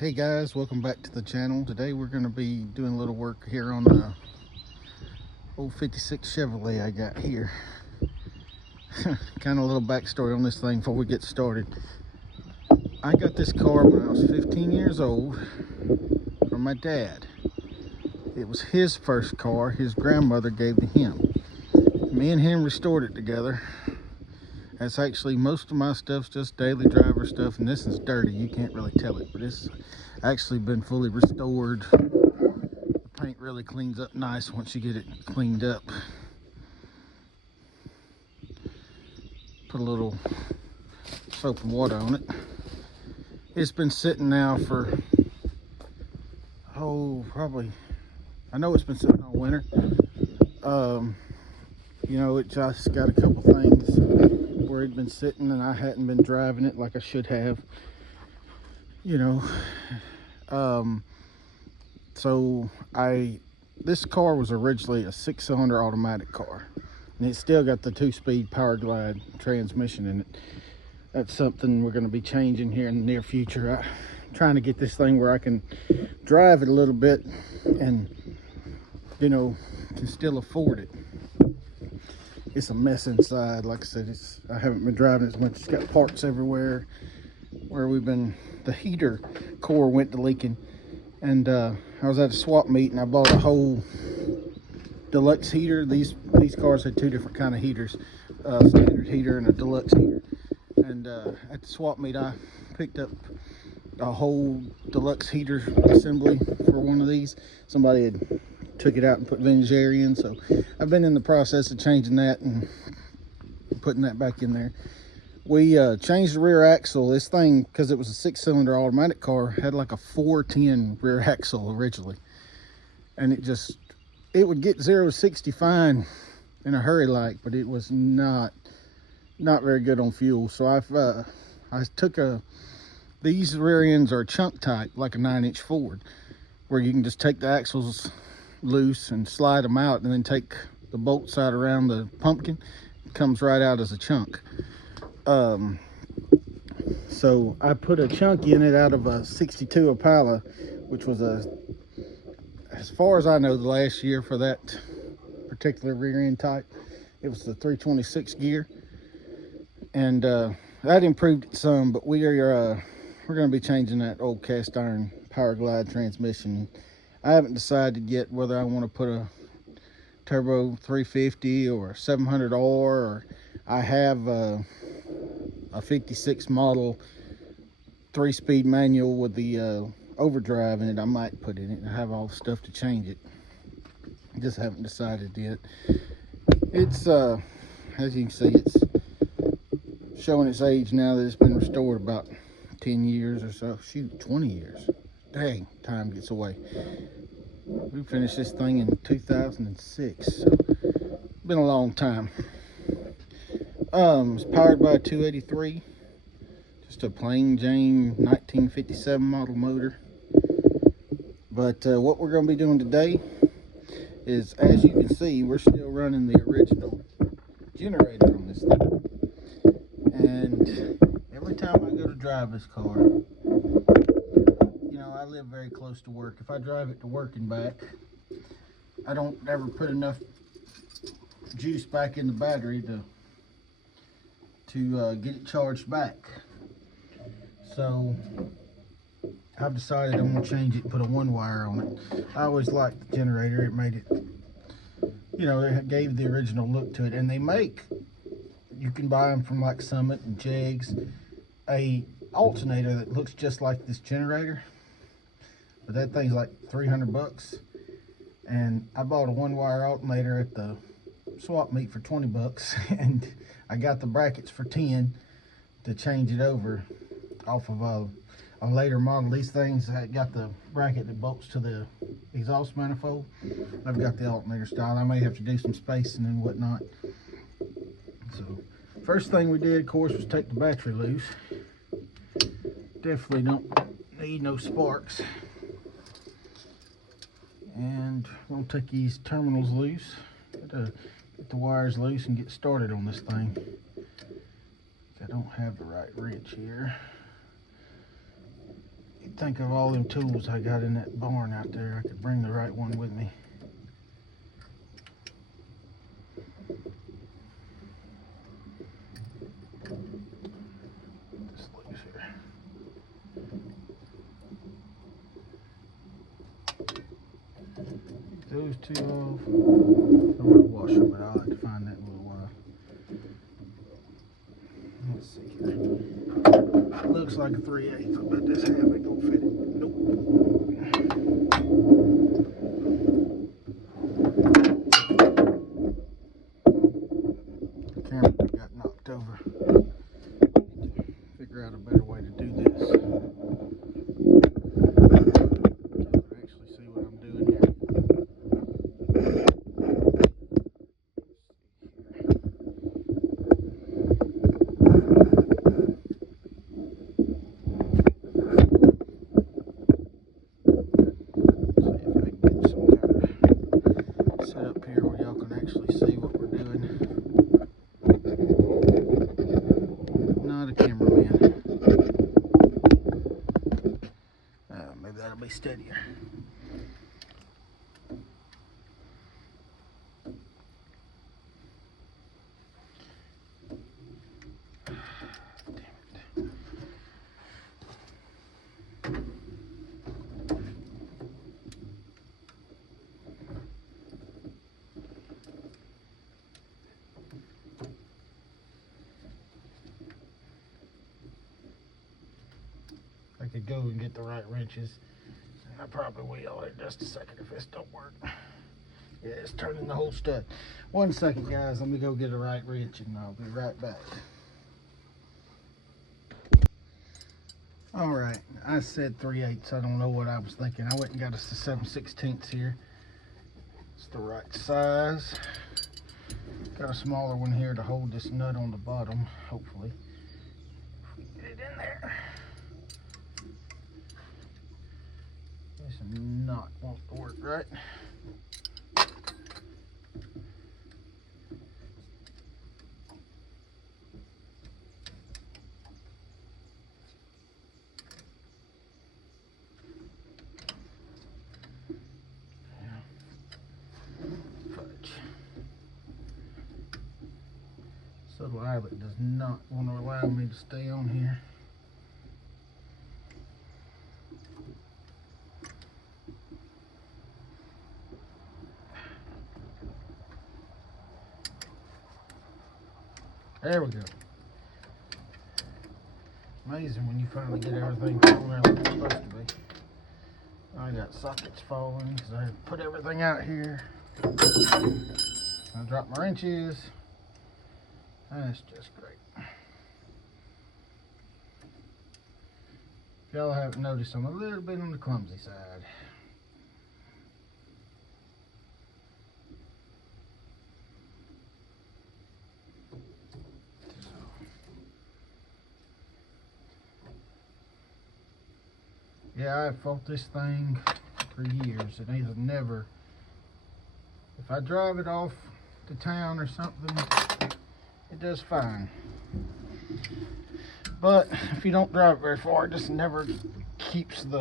Hey guys, welcome back to the channel. Today we're going to be doing a little work here on the old 56 Chevrolet I got here. Kind of a little backstory on this thing before we get started. I got this car when I was 15 years old from my dad. It was his first car his grandmother gave to him. Me and him restored it together. That's actually, most of my stuff's just daily driver stuff, and this is dirty. You can't really tell it, but it's actually been fully restored. The paint really cleans up nice once you get it cleaned up. Put a little soap and water on it. It's been sitting now for, probably, I know it's been sitting all winter. It just got a couple things where it'd been sitting and I hadn't been driving it like I should have. This car was originally a 6-cylinder automatic car, and it's still got the 2-speed power glide transmission in it. That's something we're going to be changing here in the near future. I'm trying to get this thing where I can drive it a little bit and can still afford it. It's a mess inside. Like I said, I haven't been driving as much. It's got parts everywhere where the heater core went to leaking, and I was at a swap meet and I bought a whole deluxe heater. These cars had two different kind of heaters, a standard heater and a deluxe heater. And at the swap meet I picked up a whole deluxe heater assembly for one of these. Somebody had took it out and put vintage air in, so I've been in the process of changing that and putting that back in there. We changed the rear axle. This thing, because it was a 6-cylinder automatic car, had like a 410 rear axle originally, and it would get 0 to 60 fine in a hurry, but it was not very good on fuel. So I took these rear ends are chunk type, like a 9-inch Ford, where you can just take the axles loose and slide them out, and then take the bolt side around the pumpkin. It comes right out as a chunk. So I put a chunk in it out of a 62 Impala, which was as far as I know, the last year for that particular rear end type. It was the 326 gear, and that improved it some, but we're going to be changing that old cast iron power glide transmission. I haven't decided yet whether I want to put a turbo 350 or a 700R, or I have a 56 model 3-speed manual with the overdrive in it. I might put it in. I have all the stuff to change it. I just haven't decided yet. It's as you can see, it's showing its age now that it's been restored about 10 years or so. Shoot, 20 years. Dang, time gets away. We finished this thing in 2006, so it's been a long time. It's powered by a 283, just a plain Jane 1957 model motor. But what we're going to be doing today is, as you can see, we're still running the original generator on this thing. And every time I go to drive this car, I live very close to work. If I drive it to work and back, I don't ever put enough juice back in the battery to get it charged back. So I've decided I'm going to change it and put a 1-wire on it. I always liked the generator. It made it, it gave the original look to it. And you can buy them from like Summit and Jegs, a alternator that looks just like this generator. But that thing's like 300 bucks. And I bought a 1-wire alternator at the swap meet for 20 bucks. And I got the brackets for 10 to change it over off of a later model. These things, I got the bracket that bolts to the exhaust manifold. I've got the alternator style. I may have to do some spacing and whatnot. So first thing we did, of course, was take the battery loose. Definitely don't need no sparks. And we're going to take these terminals loose, get the wires loose and get started on this thing. I don't have the right wrench here. Get think of all them tools I got in that barn out there. I could bring the right one with me. This loose here. Those two off. I want to wash them, but I'll have to find that in a little while. Let's see here. Looks like a 3/8. I bet this half ain't gonna fit it. Nope. The camera got knocked over. Figure out a better way to do this. Actually see what I'm doing here. Steadier. Damn it. I could go and get the right wrenches. I probably will in just a second if this don't work. Yeah, it's turning the whole stud. 1 second, guys. Let me go get a right wrench and I'll be right back. All right, I said 3/8. I don't know what I was thinking. I went and got us the 7/16 here. It's the right size. Got a smaller one here to hold this nut on the bottom, hopefully. If we get it in there. Not wants to work right. Fudge. So the Violet does not want to allow me to stay on here. There we go. Amazing when you finally get everything thrown out like it's supposed to be. I got sockets falling because I put everything out here. I dropped my wrenches. That's just great. If y'all haven't noticed, I'm a little bit on the clumsy side. Yeah, I've fought this thing for years, and it has never, if I drive it off to town or something, it does fine. But if you don't drive it very far, it just never keeps it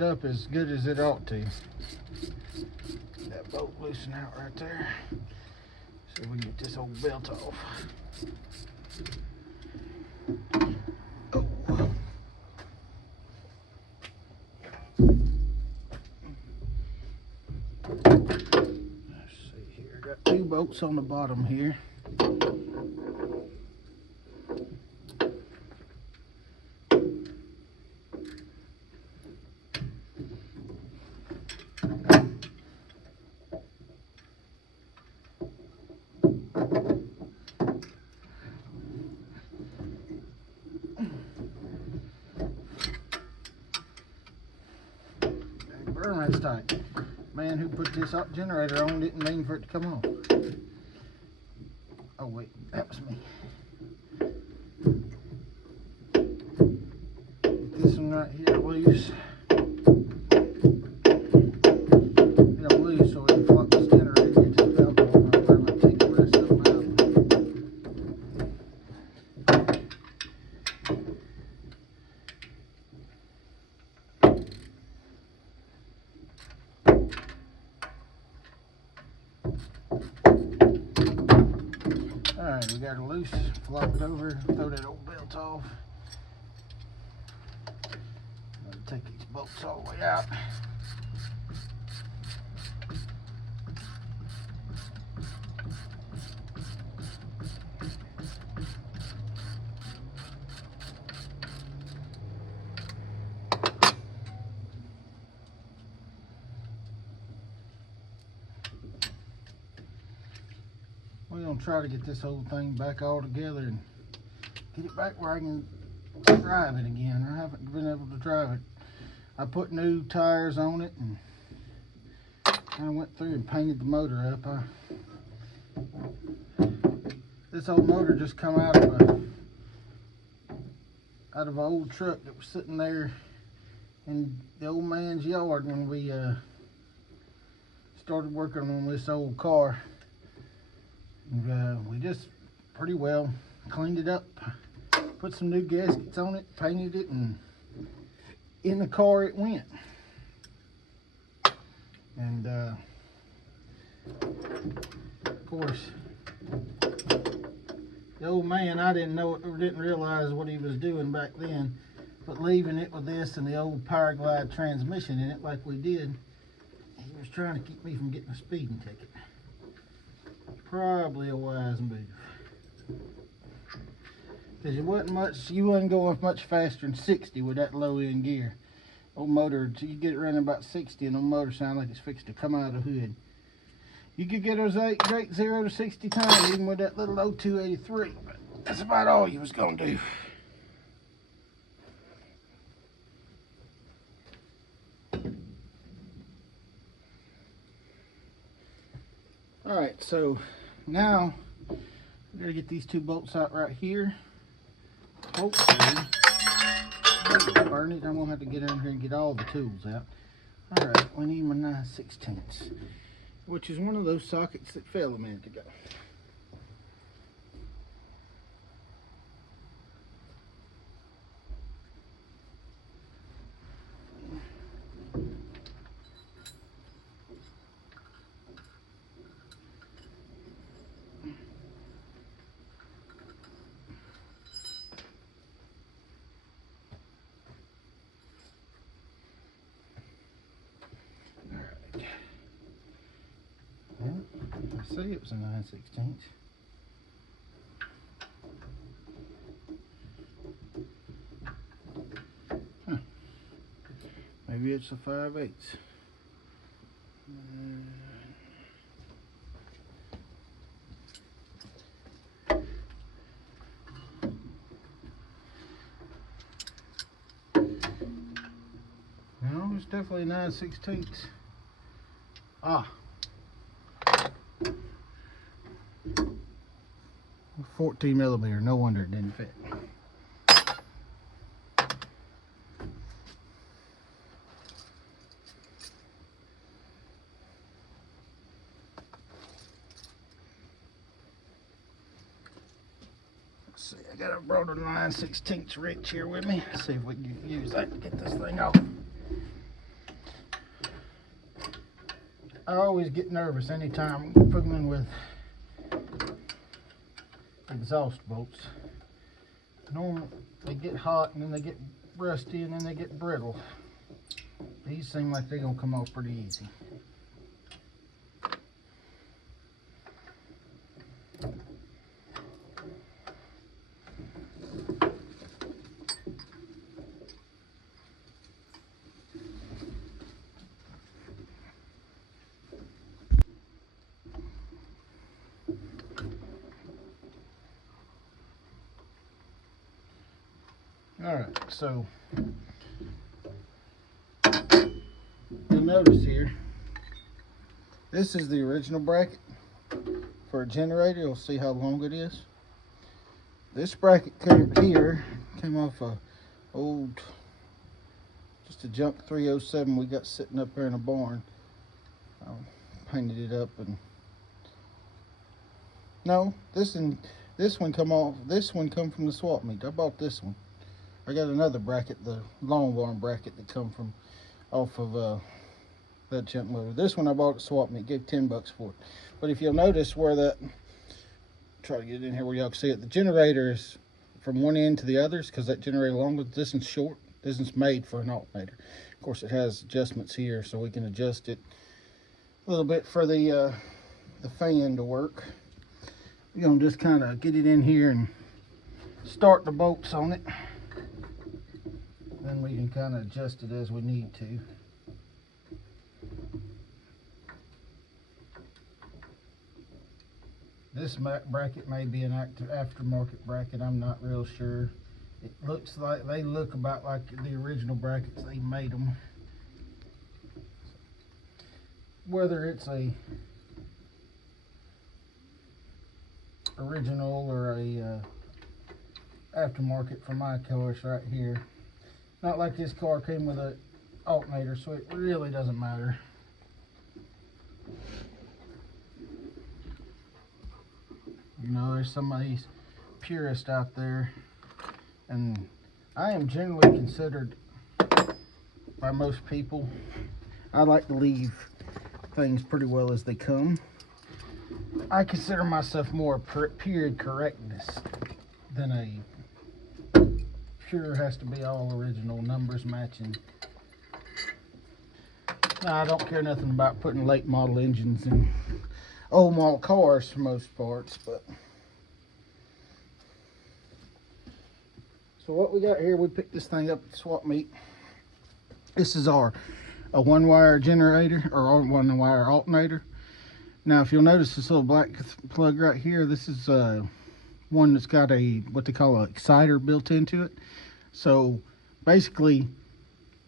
up as good as it ought to. That bolt loosen out right there. See if we can get this old belt off. Two bolts on the bottom here. Burn that's tight. Man who put this up generator on didn't mean for it to come off. Oh wait, that was me. Get this one right here loose. You know, loose so we can flop this generator and get this belt off. I'll probably take the rest of them out. we got her loose, flop it over, throw that old belt off. Take these bolts all the way out. We're gonna try to get this whole thing back all together and get it back where I can drive it again. I haven't been able to drive it. I put new tires on it and kind of went through and painted the motor up. This old motor just come out of an old truck that was sitting there in the old man's yard when we started working on this old car. And, we just pretty well cleaned it up, put some new gaskets on it, painted it, and in the car it went. And of course, the old man, I didn't realize what he was doing back then, but leaving it with this and the old Power Glide transmission in it like we did, he was trying to keep me from getting a speeding ticket. Probably a wise move, because you wasn't going much faster than 60 with that low end gear. Old motor, you get it running about 60 and the motor sound like it's fixed to come out of the hood. You could get those 0 to 60 times even with that little 0283, but that's about all you was gonna do. All right, so now we gotta get these two bolts out right here. Hopefully, burn it. I'm gonna have to get in here and get all the tools out. All right, we need my 9/16, which is one of those sockets that fell a minute ago. I see it was a 9/16. Huh. Maybe it's a 5/8. No, it's definitely 9/16. Ah. 14 millimeter, no wonder it didn't fit. Let's see, I got a brought a 9/16 wrench here with me. Let's see if we can use that to get this thing off. I always get nervous anytime I'm fiddling with exhaust bolts. Normally they get hot and then they get rusty and then they get brittle. These seem like they're gonna come off pretty easy. All right, so you'll notice here, this is the original bracket for a generator. You'll see how long it is. This bracket came off a old, just a junk 307 we got sitting up there in a barn. Painted it up, and no, this one come off. This one come from the swap meet. I bought this one. I got another bracket, the long barn bracket that come from off of that junk motor. This one I bought at swap meet, gave $10 for it. But if you'll notice where that try to get it in here where y'all can see it. The generator is from one end to the others because that generator long, this one's short. This one's made for an alternator. Of course, it has adjustments here, so we can adjust it a little bit for the fan to work. We're gonna just kind of get it in here and start the bolts on it. Then we can kind of adjust it as we need to. This bracket may be an aftermarket bracket. I'm not real sure. It looks like they look about like the original brackets. They made them. Whether it's a original or a aftermarket for my cars right here. Not like this car came with an alternator, so it really doesn't matter. You know, there's some of these purists out there, and I am generally considered by most people, I like to leave things pretty well as they come. I consider myself more period correctness than a pure has to be all original, numbers matching. Now, I don't care nothing about putting late model engines in old model cars for most parts, but so what we got here, we picked this thing up at the swap meet. This is a one-wire generator or one-wire alternator. Now, if you'll notice this little black plug right here, this is one that's got what they call an exciter built into it. So basically,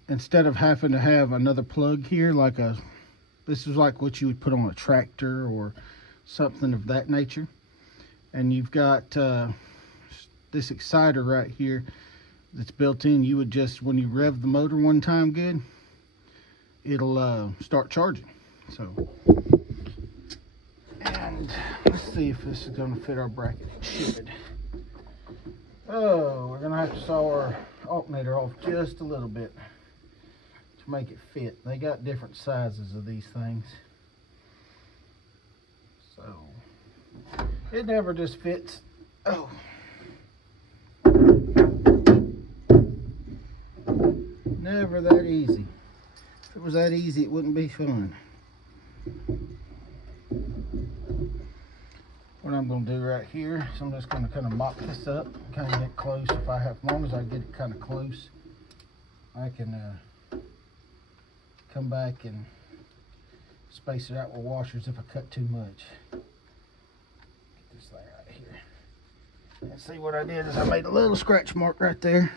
instead of having to have another plug here, this is like what you would put on a tractor or something of that nature. And you've got this exciter right here that's built in. You would just, when you rev the motor one time good, it'll start charging. So, and let's see if this is going to fit our bracket. It should. Oh, we're going to have to saw our alternator off just a little bit to make it fit. They got different sizes of these things, so it never just fits. Oh, never that easy. If it was that easy, it wouldn't be fun. What I'm going to do right here is I'm just going to kind of mop this up, kind of get close. As long as I get it kind of close, I can come back and space it out with washers if I cut too much. Get this thing right here. And see what I did is I made a little scratch mark right there.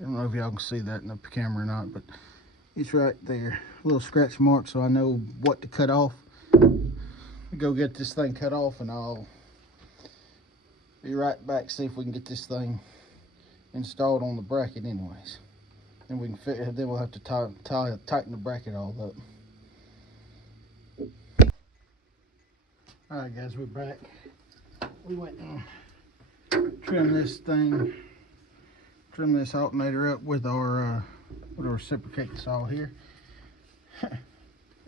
I don't know if y'all can see that in the camera or not, but it's right there. A little scratch mark so I know what to cut off. Go get this thing cut off and I'll be right back, see if we can get this thing installed on the bracket anyways. Then we can fit, then we'll have to tighten the bracket all up. Alright guys, we're back. We went and trimmed this alternator up with our reciprocating saw here.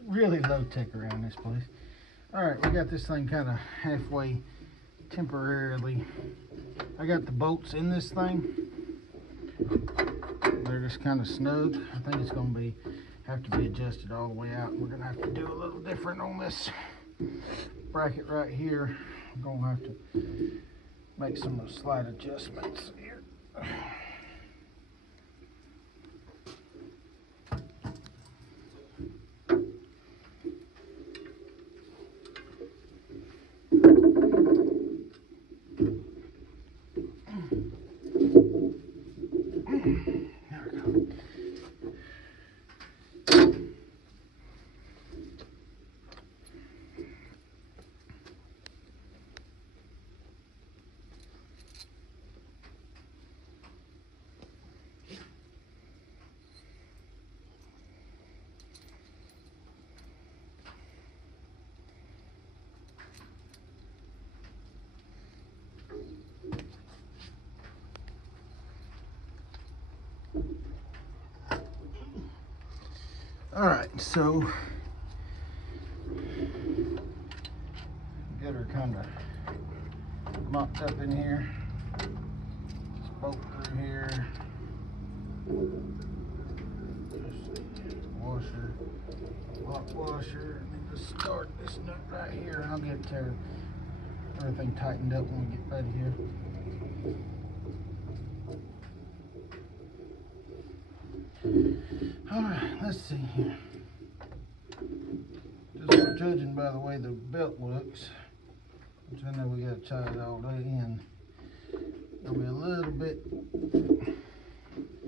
Really low tech around this place. Alright, we got this thing kind of halfway temporarily. I got the bolts in this thing. They're just kind of snug. I think it's going to have to be adjusted all the way out. We're going to have to do a little different on this bracket right here. I'm going to have to make some of those slight adjustments here. All right, so get her kind bolts up in here. Just bolt through here. Washer, lock washer, and then just start this nut right here, and I'll get everything tightened up when we get ready here. Alright, let's see here. Just judging by the way the belt looks, which I know we gotta tie it all in. It'll be a little bit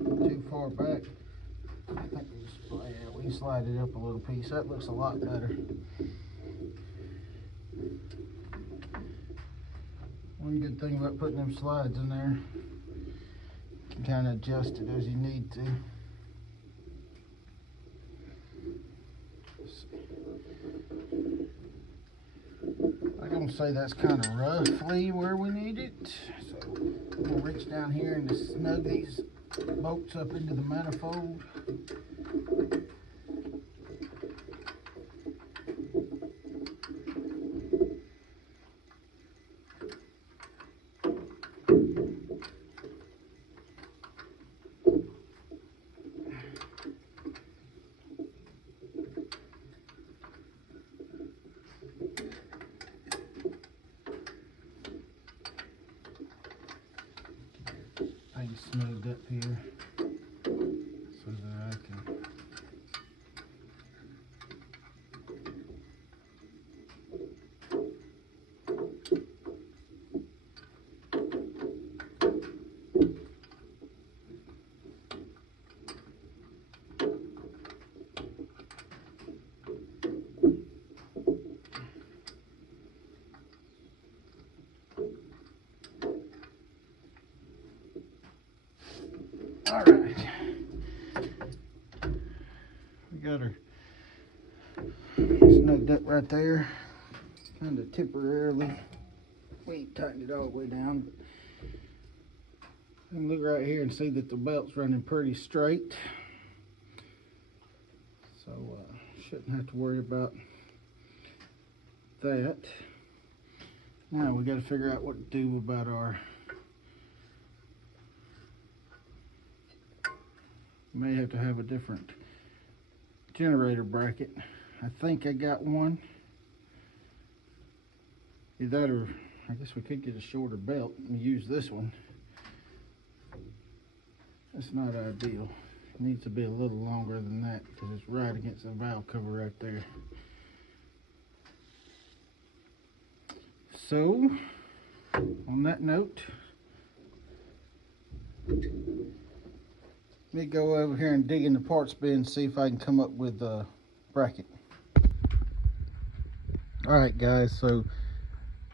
too far back. I think we can slide it up a little piece. That looks a lot better. One good thing about putting them slides in there, you can kind of adjust it as you need to. I'm gonna say that's kind of roughly where we need it. So I'm gonna reach down here and just snug these bolts up into the manifold. Snugged up here so that I can all right, we got her snugged up right there, kind of temporarily. We ain't tightened it all the way down, but you can look right here and see that the belt's running pretty straight, so shouldn't have to worry about that. Now we got to figure out what to do about our, may have to have a different generator bracket. I think I got one. Either that, or I guess we could get a shorter belt and use this one. That's not ideal. It needs to be a little longer than that because it's right against the valve cover right there. So, on that note, let me go over here and dig in the parts bin and see if I can come up with a bracket. Alright guys, so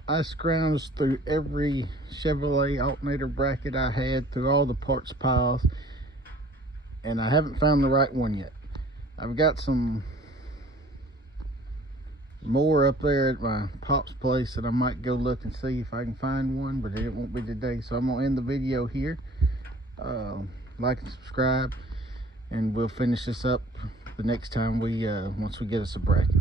I scrounged through every Chevrolet alternator bracket I had, through all the parts piles, and I haven't found the right one yet. I've got some more up there at my pop's place that I might go look and see if I can find one, but it won't be today. So I'm gonna end the video here. Like and subscribe, and we'll finish this up the next time once we get us a bracket.